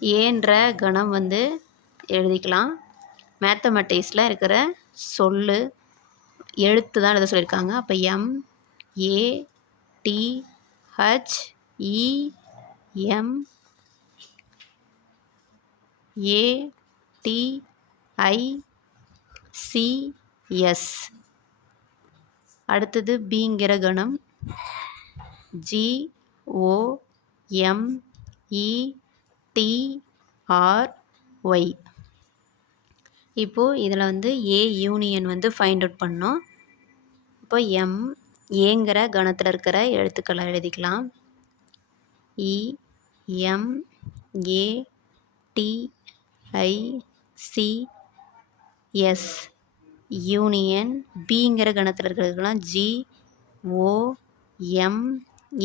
ஏன்ற கணம் வந்து எழுதிக்கலாம். மேத்தமெட்டிக்ஸில் இருக்கிற சொல்லு எழுத்து தான் எழுத சொல்லியிருக்காங்க. அப்போ M A T H E M A T I C S அடுத்தது பிங்கிற கணம். G O M E T R Y இப்போது இதில் வந்து ஏ யூனியன் வந்து ஃபைண்ட் அவுட் பண்ணோம். இப்போ எம் ஏங்கிற கணத்தில் இருக்கிற எழுத்துக்களை எழுதிக்கலாம். E M A T I C S. Union பிங்கிற கணத்தில் இருக்கிறதுக்கெல்லாம் G O M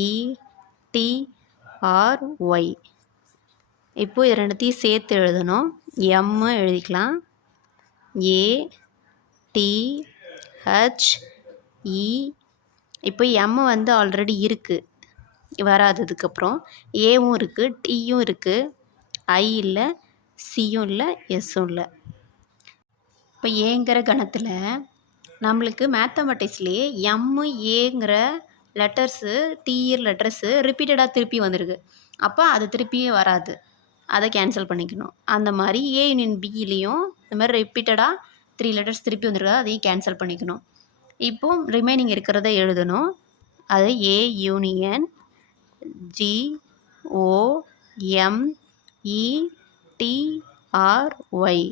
E T R Y இப்போது இது ரெண்டுத்தையும் சேர்த்து எழுதணும். எம்மு எழுதிக்கலாம். ஏ டி ஹச் இ இப்போ எம் வந்து ஆல்ரெடி இருக்குது வராததுக்கப்புறம் ஏவும் இருக்குது டியும் இருக்குது ஐ இல்லை சியும் இல்லை எஸ்ஸும் இல்லை. இப்போ ஏங்கிற கணத்தில் நம்மளுக்கு மேத்தமெட்டிக்ஸ்லேயே எம்மு ஏங்கிற லெட்டர்ஸு டிஇர் லெட்டர்ஸு ரிப்பீட்டடாக திருப்பி வந்திருக்கு. அப்போ அது திருப்பியும் வராது. அதை கேன்சல் பண்ணிக்கணும். அந்த மாதிரி ஏ யூனியன் பியிலையும் இந்த மாதிரி ரிப்பீட்டடாக த்ரீ லெட்டர்ஸ் திருப்பி வந்துருக்கா அதையும் கேன்சல் பண்ணிக்கணும். இப்போது ரிமைனிங் இருக்கிறத எழுதணும். அது A union G O M E T R Y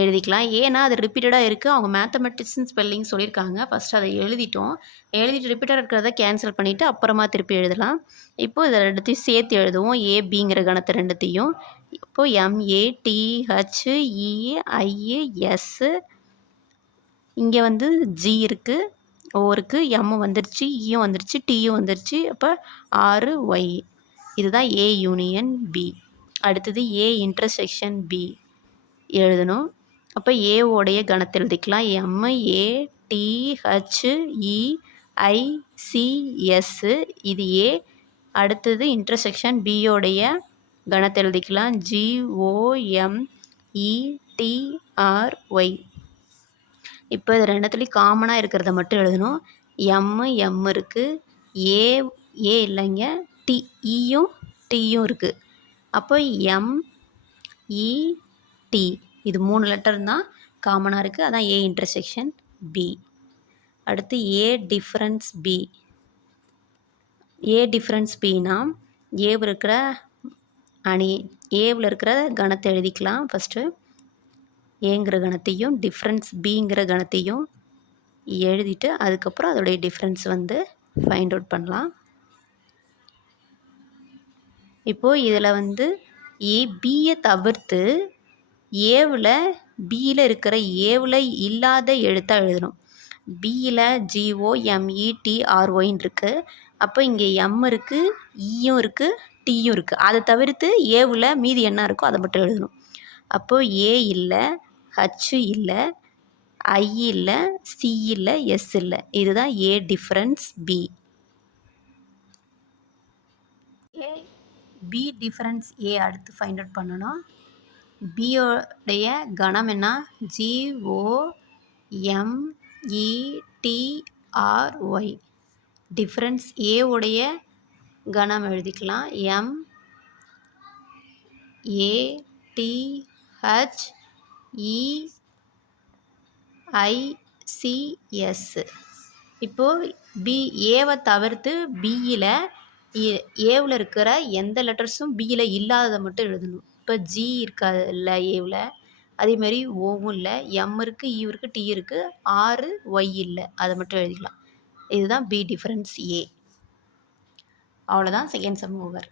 எழுதிக்கலாம். ஏன்னா அது ரிப்பீட்டடாக இருக்குது அவங்க மேத்தமெட்டிக்ஸ்னு ஸ்பெல்லிங் சொல்லியிருக்காங்க. ஃபஸ்ட் அதை எழுதிட்டோம். எழுதிட்டு ரிப்பீட்டடாக இருக்கிறத கேன்சல் பண்ணிவிட்டு அப்புறமா திருப்பி எழுதலாம். இப்போது இதை ரெண்டுத்தையும் சேர்த்து எழுதுவோம். ஏபிங்கிற கணத்தை ரெண்டுத்தையும். இப்போது எம்ஏ டிஹெச் e, இங்கே வந்து ஜி இருக்குது ஓ இருக்குது எம்மு வந்துருச்சு. E இயும் வந்துருச்சு. டியும் வந்துருச்சு. அப்போ ஆறு ஒய் இதுதான் ஏ யூனியன் பி அடுத்தது ஏ இன்டர்செக்ஷன் பி எழுதணும். அப்போ ஏவோடைய கணத்தை எழுதிக்கலாம். M A T H E I C இது ஏ. அடுத்தது இன்டர்செக்ஷன் பியோடைய கணத்தை எழுதிக்கலாம். ஜிஓஎம்இடிஆர்ஒய் ஒய் இப்போ இது ரெண்டுத்துலேயும் காமனாக இருக்கிறத மட்டும் எழுதணும். எம் எம் இருக்குது ஏ ஏ இல்லைங்க. டி இயும் e டியும் இருக்குது அப்போ எம் இ e, டி இது மூணு லெட்டர் தான் காமனாக இருக்குது அதான் ஏ இன்டர்செக்ஷன் பி அடுத்து A difference B A difference பினா ஏவில் இருக்கிற அணி ஏவில் இருக்கிற கணத்தை எழுதிக்கலாம். ஃபஸ்ட்டு ஏங்கிற கணத்தையும் டிஃப்ரென்ஸ் பிங்கிற கணத்தையும் எழுதிட்டு அதுக்கப்புறம் அதோடைய டிஃப்ரென்ஸ் வந்து ஃபைண்ட் அவுட் பண்ணலாம். இப்போது இதில் வந்து ஏ பியை தவிர்த்து ஏவில் பியில் இருக்கிற ஏவில் இல்லாத எழுத்தாக எழுதணும். பியில் ஜிஓ எம்இடிஆர்ஒயின்னு இருக்குது அப்போ இங்கே எம் இருக்குது ஈயும் e இருக்குது டியும் இருக்குது அதை தவிர்த்து ஏவில் மீதி என்ன இருக்கோ அதை மட்டும் எழுதணும். அப்போது ஏ இல்லை ஹச்சு இல்லை ஐ இல்லை சி இல்லை எஸ் இல்லை. இதுதான் A difference B A B difference A அடுத்து ஃபைண்ட் அவுட் பண்ணணும். பியோடைய கணம் என்ன? ஜிஓ எம்இடிஆர்ஒய் டிஃப்ரென்ஸ் ஏவுடைய கணம் எழுதிக்கலாம். எம் ஏடிஹெச் இஐசிஎஸ் இப்போது பி ஏவை தவிர்த்து பியில் ஏவில் இருக்கிற எந்த லெட்டர்ஸும் பியில் இல்லாததை மட்டும் எழுதணும். இப்போ ஜி இருக்காது இல்லை ஏவில் அதேமாரி ஓவும் இல்லை. எம் இருக்குது ஈ e இருக்குது டி இருக்குது ஆறு ஒய் இல்லை. அதை மட்டும் எழுதிக்கலாம். இதுதான் பி டிஃப்ரென்ஸ் ஏ அவ்வளோதான் செகண்ட் சம் ஓவர்